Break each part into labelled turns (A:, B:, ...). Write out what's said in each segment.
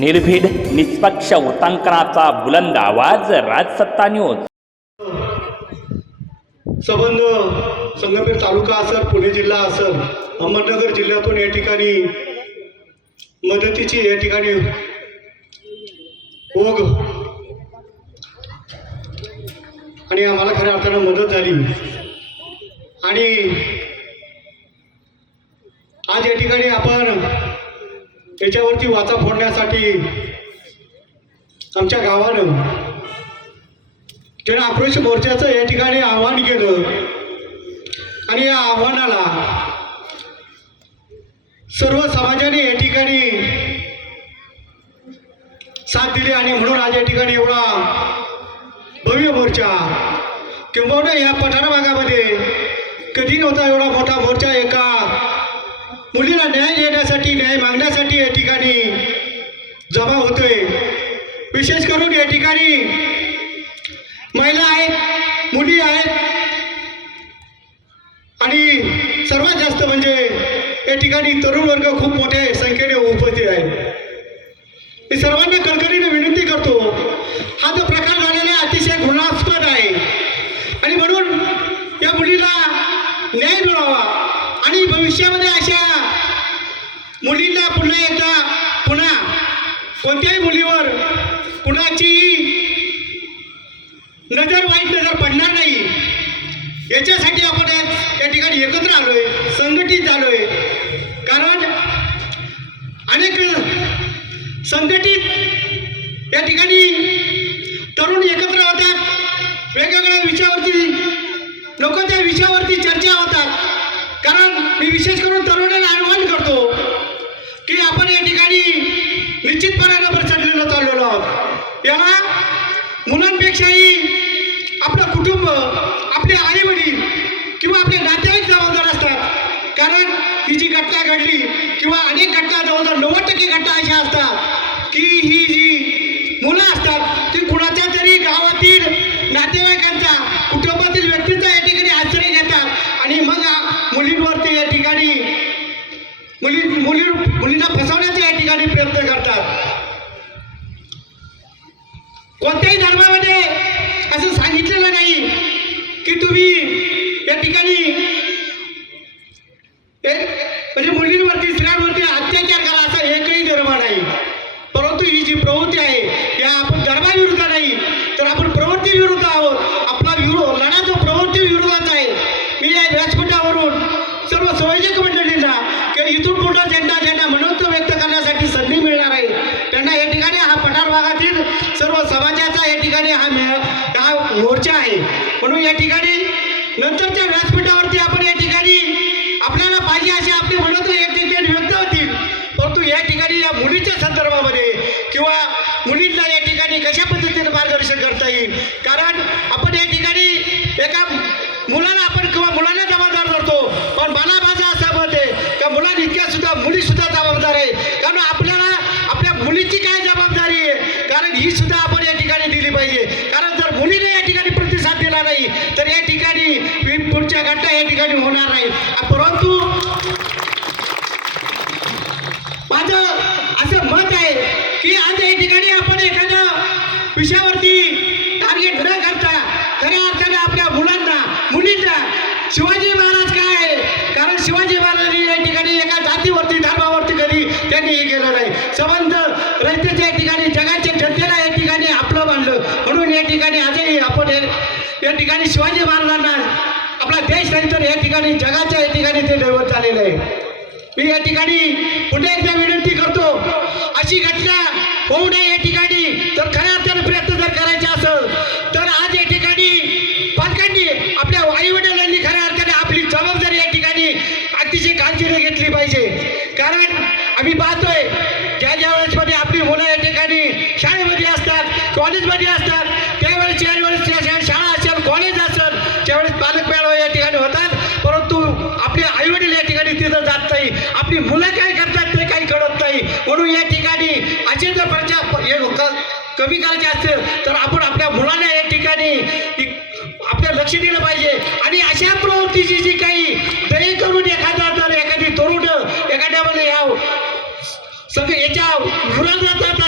A: निर्भीड निष्पक्ष वृत्तांकनाचा बुलंद आवाज राजसत्ता न्यूज
B: संबंध संगमेर तालुका असेल पुणे जिल्हा असेल अहमदनगर जिल्ह्यातून या ठिकाणी मदतीची या ठिकाणी ओघ. आणि आम्हाला खऱ्या अर्थानं मदत झाली. आणि आज या ठिकाणी आपण त्याच्यावरती वाचा फोडण्यासाठी आमच्या गावानं त्यानं आक्रोश मोर्चाचं या ठिकाणी आव्हान केलं. आणि या आव्हानाला सर्व समाजाने या ठिकाणी साथ दिली आणि म्हणून आज या ठिकाणी एवढा भव्य मोर्चा किंबहुना या पठार भागामध्ये कधी नव्हता एवढा मोठा मोर्चा एका मुलीला न्याय देण्यासाठी न्याय मागण्यासाठी या ठिकाणी जमा होतोय. विशेष करून या ठिकाणी महिला आहेत मुली आहेत आणि सर्वात जास्त म्हणजे या ठिकाणी तरुण वर्ग खूप मोठ्या संख्येने उपस्थित आहे मी सर्वांना कळकळीने विनंती करतो हा जो प्रकार झालेला आहे अतिशय घृणास्पद आहे. आणि म्हणून या मुलीला न्याय मिळावा आणि भविष्यामध्ये अशा मुलींना पुन्हा एकदा पुन्हा कोणत्याही मुलीवर कुणाची नजर वाईट नजर पडणार नाही. याच्यासाठी आपण आज या ठिकाणी एकत्र आलोय संघटित आलोय कारण अनेक संघटित या ठिकाणी तरुण एकत्र होतात. वेगवेगळ्या विषयावरती लोक त्या विषयावरती चर्चा होतात. कारण मी विशेष करून तरुणांना आवाहन करतो. आपण या ठिकाणी निश्चितपणे नंबर चढलेलो चाललेलो आहोत. याला मुलांपेक्षाही आपलं कुटुंब आपले आई वडील किंवा आपले नातेवाईक जबाबदार असतात. कारण ही जी घटना घडली किंवा अनेक घटना जवळजवळ नव्वद टक्के घटना अशा असतात की ही जी मुलं असतात ती कुणाच्या तरी गावातील नातेवाईकांचा कुटुंबातील व्यक्तीचा या ठिकाणी आश्रय घेतात. आणि मग मुलींवरती या ठिकाणी मुली मुली मुलींना फसवण्याचा या ठिकाणी प्रयत्न करतात. कोणत्याही धर्मामध्ये असं सांगितलेलं नाही की तुम्ही या ठिकाणी एक म्हणजे मुलींवरती स्त्रियांवरती अत्याचार करा असा एकही धर्म नाही परंतु ही जी प्रवृत्ती आहे या आपण धर्माविरुद्ध नाही तर आपण प्रवृत्ती विरुद्ध आहोत आपला विरोध लढा जो प्रवृत्ती विरोधात आहे मी या व्यासपीठावरून सर्व संयोजक मंडळींना की इथून पुढं झेंडा झेंडा मनोत्व व्यक्त करण्यासाठी संधी मिळणार आहे त्यांना या ठिकाणी हा पठार भागातील सर्व समाजाचा काय ठिकाणी मोर्चा आहे. म्हणून या ठिकाणी नंतरच्या व्यासपीठावरती आपण या ठिकाणी आपल्याला पाहिजे असे आपले मनोत्व एक व्यक्त होतील. परंतु या ठिकाणी या मुलीच्या संदर्भामध्ये किंवा मुलींना या ठिकाणी कशा पद्धतीने मार्गदर्शन करता येईल? कारण नाही तर या ठिकाणी पुढच्या घटना या ठिकाणी होणार नाही परंतु माझं असं मत आहे की आज या ठिकाणी आपण एखाद्या विषयावरती टार्गेट न करता खऱ्या अर्थाने आपल्या मुलांना मुलींना शिवाजी महाराज काय आहे? कारण शिवाजी महाराजांनी या ठिकाणी एका जातीवरती धर्मावरती कधी त्यांनी हे केलं नाही. संबंध रयतेच्या या ठिकाणी जगाच्या जनतेला या ठिकाणी आपलं मानलं. म्हणून या ठिकाणी आजही आपण या ठिकाणी शिवाजी महाराजांना आपला देश नाही तर या ठिकाणी जगाच्या या ठिकाणी ते दैवत झालेलं आहे. मी या ठिकाणी पुन्हा एकदा विनंती करतो अशी घटना होऊ नये या ठिकाणी. तर खऱ्या अर्थाने प्रयत्न जर करायचे असेल तर आज या ठिकाणी पालकांनी आपल्या आईवडिलांनी खऱ्या अर्थाने आपली जबाबदारी या ठिकाणी अतिशय काळजीने घेतली पाहिजे. कारण आम्ही पाहतोय ज्या ज्या वेळेसमध्ये आपली मुलं या ठिकाणी शाळेमध्ये असतात कॉलेजमध्ये असतात त्यावेळेस ज्या वेळेस त्या शा- शाळा असेल कॉलेज असेल त्यावेळेस पालक मेळावा या ठिकाणी होतात परंतु आपले आई वडील या ठिकाणी तिथं जात नाही आपली मुलं काय करतात ते काही कळत नाही. म्हणून या ठिकाणी असे जर प्रचार हे कमी करायचे असतील तर आपण आपल्या मुलांना या ठिकाणी आपल्या आपलं लक्ष दिलं पाहिजे. आणि अशा प्रवृत्तीची जी काही दये करून एखादा तर एखादी तरुण एखाद्यामध्ये या सगळे याच्या मुलांना जात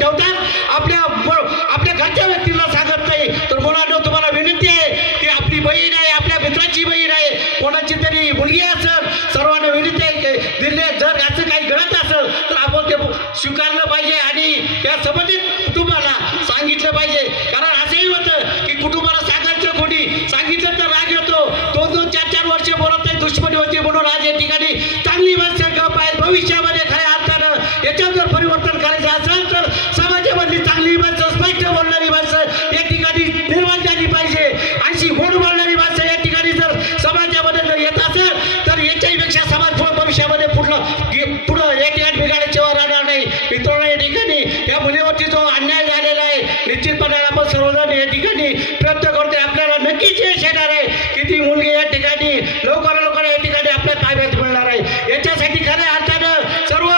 B: ठेवतात आपल्या ब- आपल्या घरच्या व्यक्तीला सांगत नाही. तर मुलांना तुम्हाला विनंती आहे की आपली बहीण आहे आपल्या मित्राची बहीण आहे कोणाची तरी मुलगी असेल सर्वांना विनंती आहे की दिल्ली जर असं काही घडत असेल तर आपण ते स्वीकारलं पाहिजे आणि त्या संबंधित कुटुंबाला सांगितलं पाहिजे. पितोळा या ठिकाणी या मुलीवरती जो अन्याय झालेला आहे निश्चितपणे आपण सर्वजण या ठिकाणी प्रयत्न करतोय आपल्याला नक्कीच यश येणार आहे. की ती मुलगी या ठिकाणी लवकर लवकर या ठिकाणी आपल्या ताब्यात मिळणार आहे. याच्यासाठी खऱ्या अर्थानं सर्व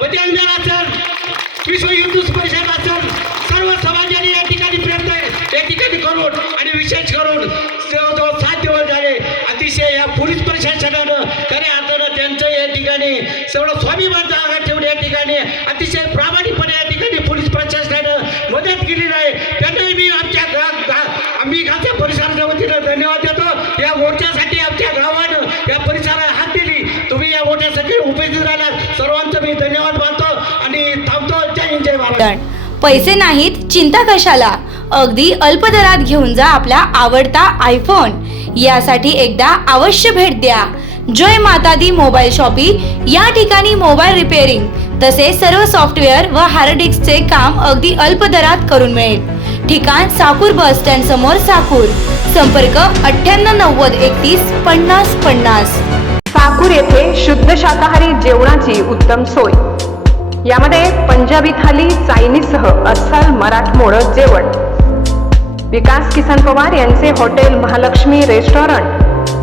B: पतिंजन असेल विश्व हिंदू परिषद असेल सर्व समाजाने या ठिकाणी प्रयत्न या ठिकाणी करून आणि विशेष करून जवळजवळ सात दिवस झाले अतिशय या पोलीस प्रशासनानं खऱ्या अर्थानं त्यांचं या ठिकाणी सगळं स्वाभिमान ठिकाणी अतिशय प्रामाणिकपणे या ठिकाणी पोलीस प्रशासनानं मदत केली आहे त्यांनाही मी आमच्या आम्ही गावच्या परिसराच्या वतीनं धन्यवाद देतो. या मोर्चासाठी आमच्या गावानं या परिसराला हात दिली. तुम्ही या मोर्चासाठी उपस्थित राहिलात सर्वांचं मी धन्यवाद मानतो आणि थांबतो. जय हिंद जय महाराज
C: पैसे नाहीत चिंता कशाला? अगदी अल्प दरात घेऊन जा आपला आवडता आयफोन यासाठी एकदा अवश्य भेट द्या. जय माता दी मोबाईल शॉपी। या ठिकाणी मोबाईल रिपेअरिंग तसेच सर्व सॉफ्टवेअर व हार्ड डिस्कचे काम अगदी अल्प दरात करून मिळेल. ठिकाण साकूर बस स्टँड समोर साकूर. संपर्क अठ्ठ्याण्णव नव्वद एकतीस पन्नास पन्नास.
D: साकूर येथे शुद्ध शाकाहारी जेवणाची उत्तम सोय. यामध्ये पंजाबी थाली चायनीजसह अस्सल मराठमोड जेवण. विकास किसन पवार यांचे हॉटेल महालक्ष्मी रेस्टॉरंट.